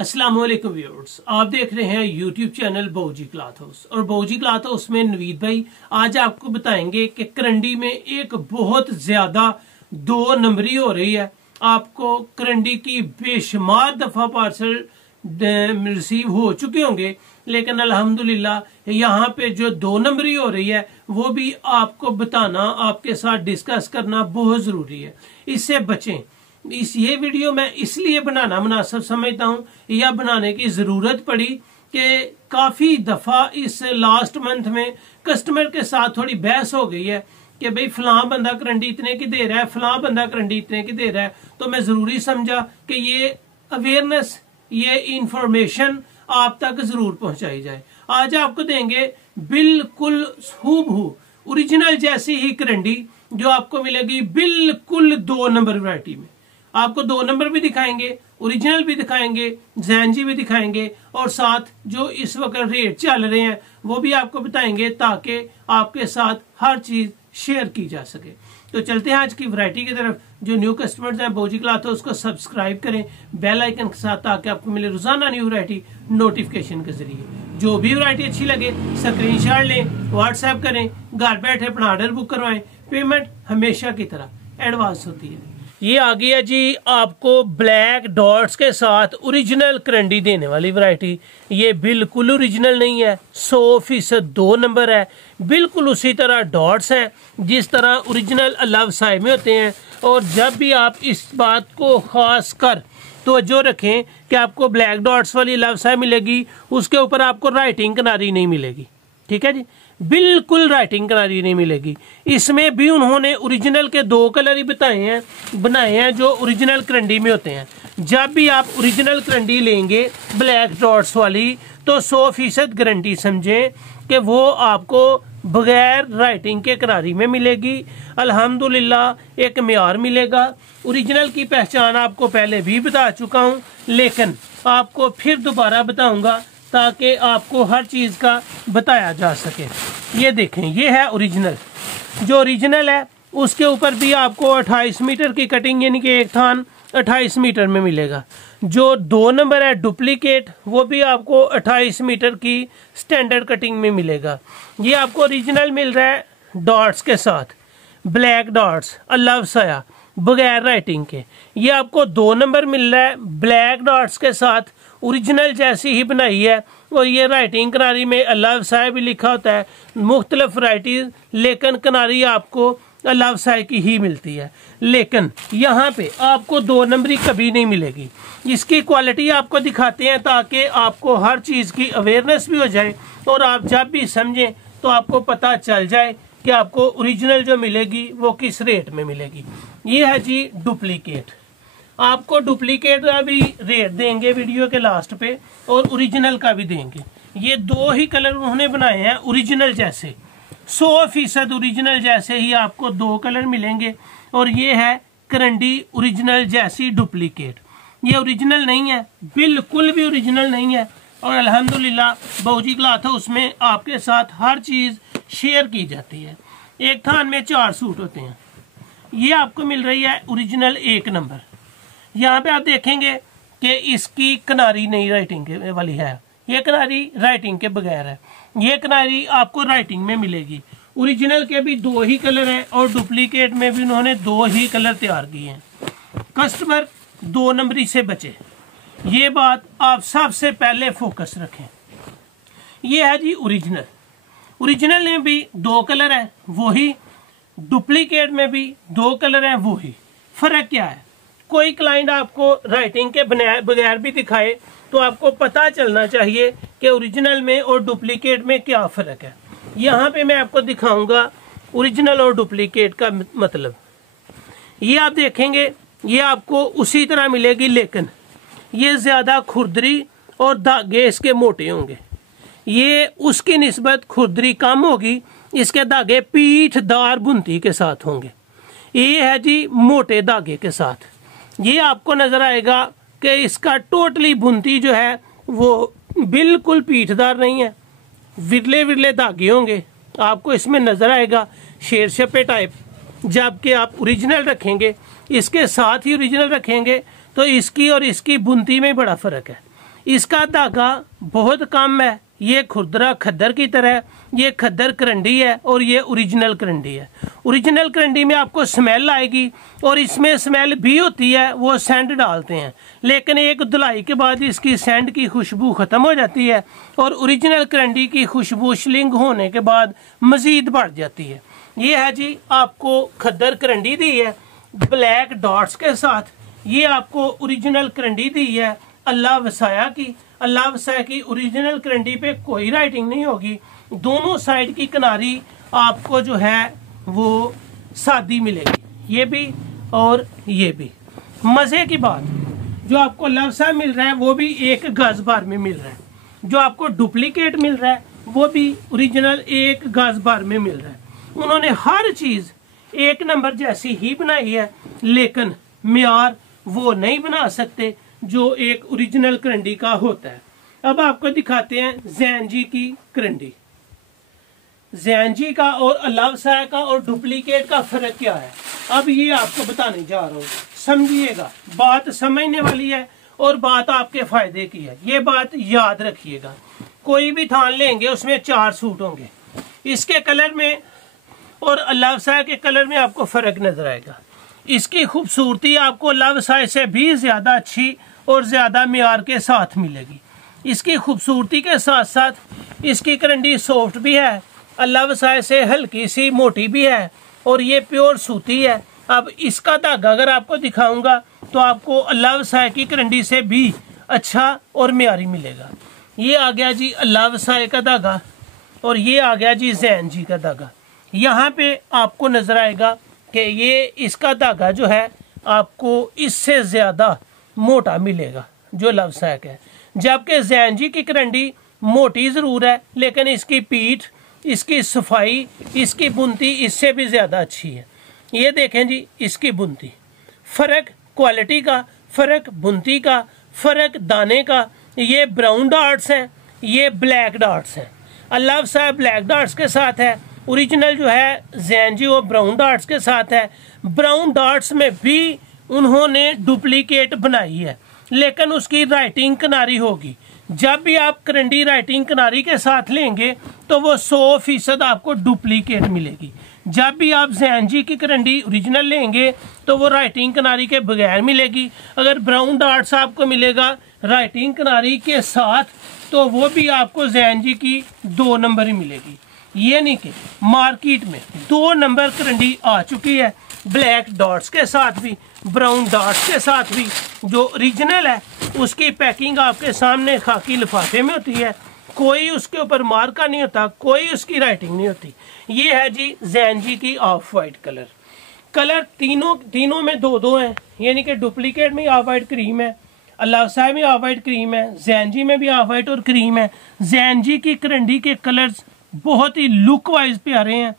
अस्सलाम वालेकुम व्यूअर्स, आप देख रहे हैं यूट्यूब चैनल बहूजी क्लॉथ हाउस। और बहूजी क्लॉथ हाउस में नवीद भाई आज आपको बताएंगे कि करंडी में एक बहुत ज्यादा 2 नंबरी हो रही है। आपको करंडी की बेशुमार दफा पार्सल रिसीव हो चुके होंगे, लेकिन अल्हम्दुलिल्लाह यहाँ पे जो 2 नंबरी हो रही है वो भी आपको बताना, आपके साथ डिस्कस करना बहुत जरूरी है। इससे बचें। ये वीडियो मैं इसलिए बनाना मुनासिब समझता हूँ, या बनाने की जरूरत पड़ी कि काफी दफा इस लास्ट मंथ में कस्टमर के साथ थोड़ी बहस हो गई है कि भाई फलां बंदा करंडी इतने की दे रहा है, फलां बंदा करंडी इतने की दे रहा है। तो मैं जरूरी समझा कि ये अवेयरनेस, ये इंफॉर्मेशन आप तक जरूर पहुंचाई जाए। आज आपको देंगे बिल्कुल हूबहू ओरिजिनल जैसी ही करंडी जो आपको मिलेगी बिल्कुल 2 नंबर वैरायटी में। आपको 2 नंबर भी दिखाएंगे, ओरिजिनल भी दिखाएंगे, जैनजी भी दिखाएंगे, और साथ जो इस वक्त रेट चल रहे हैं वो भी आपको बताएंगे, ताकि आपके साथ हर चीज शेयर की जा सके। तो चलते हैं आज की वैरायटी की तरफ। जो न्यू कस्टमर्स हैं बहूजी क्लॉथ हाउस उसको सब्सक्राइब करें बेल आइकन के साथ, ताकि आपको मिले रोजाना न्यू वैरायटी नोटिफिकेशन के जरिए। जो भी वैरायटी अच्छी लगे स्क्रीनशॉट लें, व्हाट्सएप करें, घर बैठे अपना ऑर्डर बुक करवाएं। पेमेंट हमेशा की तरह एडवांस होती है। ये आ गई है जी आपको ब्लैक डॉट्स के साथ ओरिजिनल करंडी देने वाली वैरायटी। ये बिल्कुल ओरिजिनल नहीं है, 100% 2 नंबर है। बिल्कुल उसी तरह डॉट्स हैं जिस तरह ओरिजिनल अल्लाह साय में होते हैं। और जब भी आप इस बात को खास कर तवज्जो रखें कि आपको ब्लैक डॉट्स वाली अल्लाह साय मिलेगी, उसके ऊपर आपको राइटिंग किनारी नहीं मिलेगी। ठीक है जी, बिल्कुल राइटिंग किनारी नहीं मिलेगी। इसमें भी उन्होंने ओरिजिनल के 2 कलर ही बनाए हैं जो ओरिजिनल करंडी में होते हैं। जब भी आप ओरिजिनल करंडी लेंगे ब्लैक डॉट्स वाली, तो 100% गारंटी समझें कि वो आपको बगैर राइटिंग के किनारी में मिलेगी। अल्हम्दुलिल्लाह एक म्यार मिलेगा। ओरिजिनल की पहचान आपको पहले भी बता चुका हूँ, लेकिन आपको फिर दोबारा बताऊंगा ताकि आपको हर चीज का बताया जा सके। ये देखें, ये है ओरिजिनल। जो ओरिजिनल है उसके ऊपर भी आपको 28 मीटर की कटिंग, यानी कि एक थान 28 मीटर में मिलेगा। जो 2 नंबर है डुप्लीकेट, वो भी आपको 28 मीटर की स्टैंडर्ड कटिंग में मिलेगा। ये आपको ओरिजिनल मिल रहा है डॉट्स के साथ, ब्लैक डॉट्स अल्लाह साया बगैर राइटिंग के। ये आपको 2 नंबर मिल रहा है ब्लैक डॉट्स के साथ, ओरिजिनल जैसी ही बनाई है। और ये राइटिंग किनारी में अल्लाह साय भी लिखा होता है, मुख्तलिफ वैरायटीज, लेकिन किनारी आपको अल्लाह साय की ही मिलती है। लेकिन यहाँ पे आपको 2 नंबरी कभी नहीं मिलेगी। इसकी क्वालिटी आपको दिखाते हैं ताकि आपको हर चीज़ की अवेयरनेस भी हो जाए, और आप जब भी समझें तो आपको पता चल जाए कि आपको ओरिजिनल जो मिलेगी वो किस रेट में मिलेगी। ये है जी डुप्लीकेट। आपको डुप्लीकेट का भी रेट देंगे वीडियो के लास्ट पे, और ओरिजिनल का भी देंगे। ये 2 ही कलर उन्होंने बनाए हैं ओरिजिनल जैसे, 100% ओरिजिनल जैसे ही आपको 2 कलर मिलेंगे। और ये है करंडी ओरिजिनल जैसी डुप्लीकेट। ये ओरिजिनल नहीं है, बिल्कुल भी ओरिजिनल नहीं है। और अल्हम्दुलिल्लाह बहूजी क्लॉथ हाउस में आपके साथ हर चीज शेयर की जाती है। एक थान में 4 सूट होते हैं। ये आपको मिल रही है ओरिजिनल 1 नंबर। यहाँ पे आप देखेंगे कि इसकी किनारी नहीं राइटिंग के वाली है, ये किनारी राइटिंग के बगैर है। ये किनारी आपको राइटिंग में मिलेगी। ओरिजिनल के भी 2 ही कलर हैं, और डुप्लीकेट में भी उन्होंने 2 ही कलर तैयार किए हैं। कस्टमर 2 नंबरी से बचे, ये बात आप सबसे पहले फोकस रखें। ये है जी ओरिजिनल। ओरिजिनल में भी 2 कलर हैं वही, डुप्लीकेट में भी 2 कलर हैं वही। फर्क क्या है? कोई क्लाइंट आपको राइटिंग के बगैर भी दिखाए तो आपको पता चलना चाहिए कि ओरिजिनल में और डुप्लीकेट में क्या फ़र्क है। यहाँ पे मैं आपको दिखाऊंगा ओरिजिनल और डुप्लीकेट का मतलब। ये आप देखेंगे ये आपको उसी तरह मिलेगी, लेकिन ये ज़्यादा खुरदरी और धागे इसके मोटे होंगे। ये उसकी निस्बत खुरदरी कम होगी, इसके धागे पीठदार बुनती के साथ होंगे। ये है जी मोटे धागे के साथ। ये आपको नजर आएगा कि इसका टोटली बुनती जो है वो बिल्कुल पीठदार नहीं है, विरले विरले धागे होंगे। आपको इसमें नजर आएगा शेर शपे टाइप। जबकि आप ओरिजिनल रखेंगे, इसके साथ ही ओरिजिनल रखेंगे, तो इसकी और इसकी बुनती में बड़ा फर्क है। इसका धागा बहुत कम है, ये खुरदरा खद्दर की तरह, ये खद्दर करंडी है और ये ओरिजिनल करंडी है। ओरिजिनल करंडी में आपको स्मेल आएगी और इसमें स्मेल भी होती है, वो सेंट डालते हैं, लेकिन एक धुलाई के बाद इसकी सेंट की खुशबू ख़त्म हो जाती है और ओरिजिनल करंडी की खुशबू श्लिंग होने के बाद मज़ीद बढ़ जाती है। ये है जी आपको खद्दर करंडी दी है ब्लैक डॉट्स के साथ, ये आपको ओरिजिनल करंडी दी है अल्लाह वसाया की। अल्लाह वसाया की ओरिजिनल करंडी पे कोई राइटिंग नहीं होगी, दोनों साइड की किनारी आपको जो है वो सादी मिलेगी, ये भी और ये भी। मज़े की बात, जो आपको अल्लाह वसाया मिल रहा है वो भी 1 गज भर में मिल रहा है, जो आपको डुप्लीकेट मिल रहा है वो भी ओरिजिनल 1 गज भर में मिल रहा है। उन्होंने हर चीज़ 1 नंबर जैसी ही बनाई है, लेकिन मियार वो नहीं बना सकते जो एक ओरिजिनल करंडी का होता है। अब आपको दिखाते हैं जैन जी की करंडी। जैन जी का और अल्लाह वसाया का और डुप्लीकेट का फर्क क्या है, अब ये आपको बताने जा रहा हूँ। समझिएगा, बात समझने वाली है और बात आपके फायदे की है, ये बात याद रखिएगा। कोई भी थान लेंगे उसमें 4 सूट होंगे, इसके कलर में और अल्लाह वसाया के कलर में आपको फर्क नजर आएगा। इसकी खूबसूरती आपको अल्लाह वसाया से भी ज्यादा अच्छी और ज्यादा मियार के साथ मिलेगी। इसकी खूबसूरती के साथ साथ इसकी करंडी सॉफ्ट भी है, अल्लाह वसाया से हल्की सी मोटी भी है और ये प्योर सूती है। अब इसका धागा अगर आपको दिखाऊंगा तो आपको अल्लाह वसाया की करंडी से भी अच्छा और मियारी मिलेगा। ये आ गया जी अल्लाह वसाया का धागा और ये आ गया जी जैन जी का धागा। यहाँ पे आपको नजर आएगा कि ये इसका धागा जो है आपको इससे ज्यादा मोटा मिलेगा जो अल्लाह वसाया का है, जबकि जैन जी की करंडी मोटी जरूर है लेकिन इसकी पीठ, इसकी सफाई, इसकी बुनती इससे भी ज्यादा अच्छी है। ये देखें जी इसकी बुनती, फर्क क्वालिटी का, फर्क बुनती का, फर्क दाने का। ये ब्राउन डॉट्स हैं, ये ब्लैक डॉट्स हैं। अल्लाह वसाया ब्लैक डॉट्स के साथ है, ओरिजिनल जो है जैन जी वो ब्राउन डॉट्स के साथ है। ब्राउन डॉट्स में भी उन्होंने डुप्लीकेट बनाई है, लेकिन उसकी राइटिंग किनारी होगी। जब भी आप करंडी राइटिंग किनारी के साथ लेंगे तो वो 100% आपको डुप्लीकेट मिलेगी। जब भी आप जैन जी की करंडी ओरिजिनल लेंगे तो वो राइटिंग किनारी के बगैर मिलेगी। अगर ब्राउन डॉट्स आपको मिलेगा राइटिंग किनारी के साथ तो वो भी आपको जैन जी की 2 नंबर ही मिलेगी। ये नहीं कि मार्केट में 2 नंबर करंडी आ चुकी है, ब्लैक डॉट्स के साथ भी, ब्राउन डॉट्स के साथ भी। जो ओरिजिनल है उसकी पैकिंग आपके सामने खाकी लिफाफे में होती है, कोई उसके ऊपर मार्का नहीं होता, कोई उसकी राइटिंग नहीं होती। ये है जी जैन जी की ऑफ वाइट कलर। कलर तीनों में 2-2 हैं, यानी कि डुप्लीकेट में ऑफ वाइट क्रीम है, अल्लाह वसाया में ऑफ वाइट क्रीम है, जैन जी में भी ऑफ वाइट और क्रीम है। जैन जी की करंडी के कलर्स बहुत ही लुक वाइज प्यारे हैं,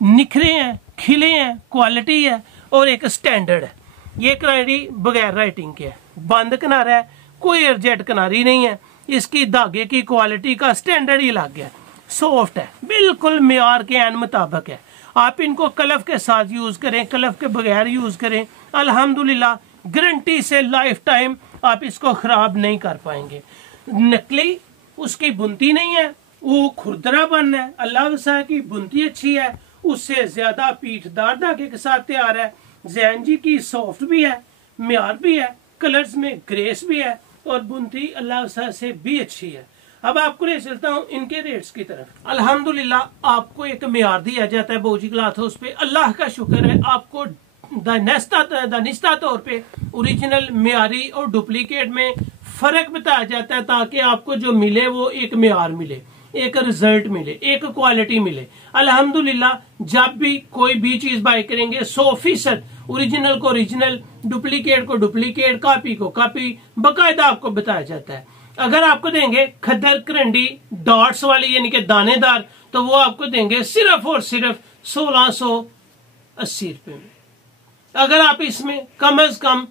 निखरे हैं, खिले हैं, क्वालिटी है और एक स्टैंडर्ड है। ये करंडी बगैर राइटिंग के है, बंद किनारा है, कोई एयरजेट किनारी नहीं है। इसकी धागे की क्वालिटी का स्टैंडर्ड ही लग गया, सॉफ्ट है, बिल्कुल मियार के एन मुताबिक है। आप इनको कलफ के साथ यूज करें, कलफ के बगैर यूज करें, अल्हम्दुलिल्लाह गारंटी से लाइफ टाइम आप इसको खराब नहीं कर पाएंगे। नकली उसकी बुनती नहीं है, वो खुरदरा बन है। अल्लाह वसाया की बुनती अच्छी है, उससे ज्यादा पीठदार धागे के साथ तैयार है। जैन जी की सॉफ्ट भी है, म्यार भी है, कलर्स में ग्रेस भी है और बुनती अल्लाह वसाया से भी अच्छी है। अब आपको ले चलता हूँ इनके रेट्स की तरफ। अल्हम्दुलिल्लाह आपको एक म्यार दिया जाता है बोजी क्लॉथ हाउस पे, अल्लाह का शुक्र है। आपको दानिस्ता तौर पे ओरिजिनल, म्यारी और डुप्लीकेट में फर्क बताया जाता है ताकि आपको जो मिले वो एक म्यार मिले, एक रिजल्ट मिले, एक क्वालिटी मिले। अल्हम्दुलिल्लाह जब भी कोई भी चीज बाय करेंगे 100% ओरिजिनल को ओरिजिनल, डुप्लीकेट को डुप्लीकेट, कॉपी को कॉपी बाकायदा आपको बताया जाता है। अगर आपको देंगे खद्दर करंडी डॉट्स वाली यानी कि दानेदार, तो वो आपको देंगे सिर्फ और सिर्फ 1680 रुपए में। अगर आप इसमें कम से कम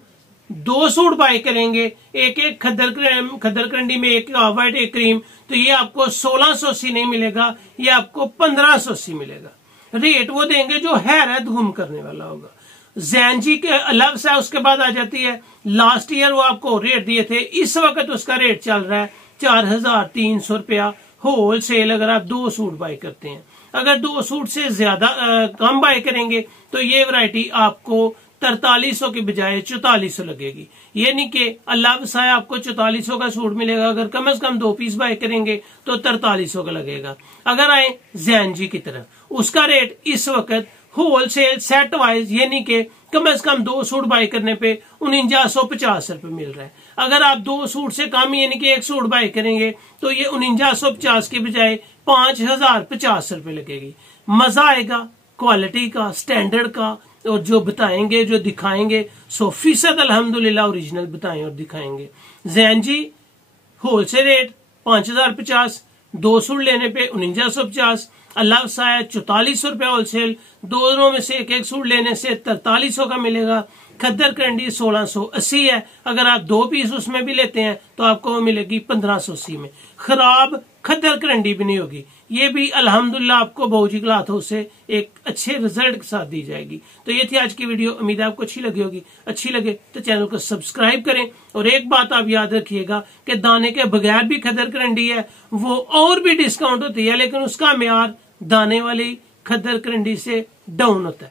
2 सूट बाय करेंगे, एक खद्दर करंडी में एक ऑफ वाइट एक क्रीम, तो ये आपको 1680 नहीं मिलेगा, ये आपको 1580 मिलेगा। रेट वो देंगे जो हैरत घूम करने वाला होगा। जैन जी के अलग से उसके बाद आ जाती है। लास्ट ईयर वो आपको रेट दिए थे, इस वक्त उसका रेट चल रहा है 4,300 रुपया होल सेल। अगर आप 2 सूट बाय करते हैं, अगर 2 सूट से ज्यादा कम बाय करेंगे तो ये वैरायटी आपको 4300 की बजाय 4400 लगेगी। ये नहीं कि अल्लाह वसाया आपको 4400 का सूट मिलेगा, अगर कम से कम 2 पीस बाय करेंगे तो 4300 का लगेगा। अगर आए जैन जी की तरफ, उसका रेट इस वक्त होल सेल सेट वाइज यानी कि कम से कम 2 सूट बाय करने पे 4950 रुपए मिल रहा है। अगर आप 2 सूट से कम यानी कि 1 सूट बाय करेंगे तो ये 4950 के बजाय 5050 रुपए लगेगी। मजा आएगा क्वालिटी का, स्टैंडर्ड का, और जो बताएंगे जो दिखाएंगे 100% अल्हम्दुलिल्लाह ओरिजिनल बताएं और दिखाएंगे। Jain ji wholesale rate 5050, 2 suit लेने पे 4950, अल्लाह वसाया 4400 रुपया होलसेल, दोनों में से एक सूट लेने से 4300 का मिलेगा। खद्दर करंडी 1680 है, अगर आप 2 पीस उसमें भी लेते हैं तो आपको मिलेगी 1580 में। खराब खद्दर करंडी भी नहीं होगी, ये भी अल्हम्दुलिल्लाह आपको बहुजी क्लॉथ हाउस से एक अच्छे रिजल्ट के साथ दी जाएगी। तो ये थी आज की वीडियो, उम्मीद है आपको अच्छी लगी होगी। अच्छी लगे तो चैनल को सब्सक्राइब करें, और एक बात आप याद रखिएगा कि दाने के बगैर भी खद्दर करंडी है, वो और भी डिस्काउंट होती है, लेकिन उसका म्यार दाने वाली खद्दर करंडी से डाउन होता है।